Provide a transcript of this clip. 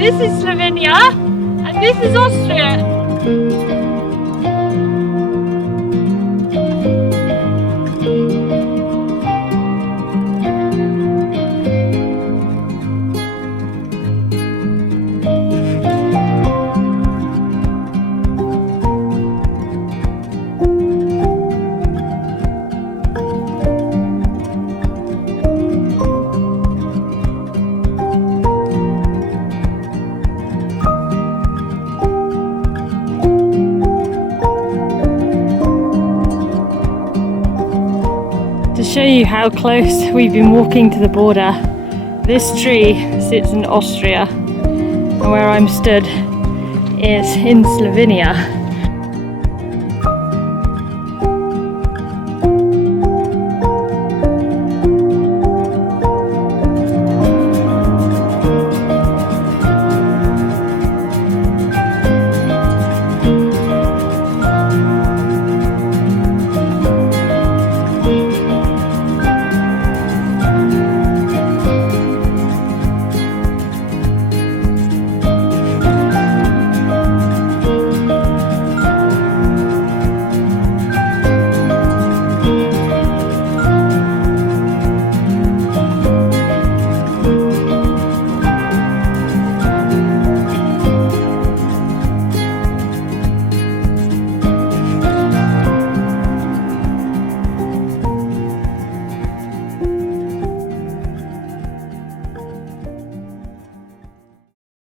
this is Slovenia and this is Austria. To show you how close we've been walking to the border, this tree sits in Austria and where I'm stood is in Slovenia.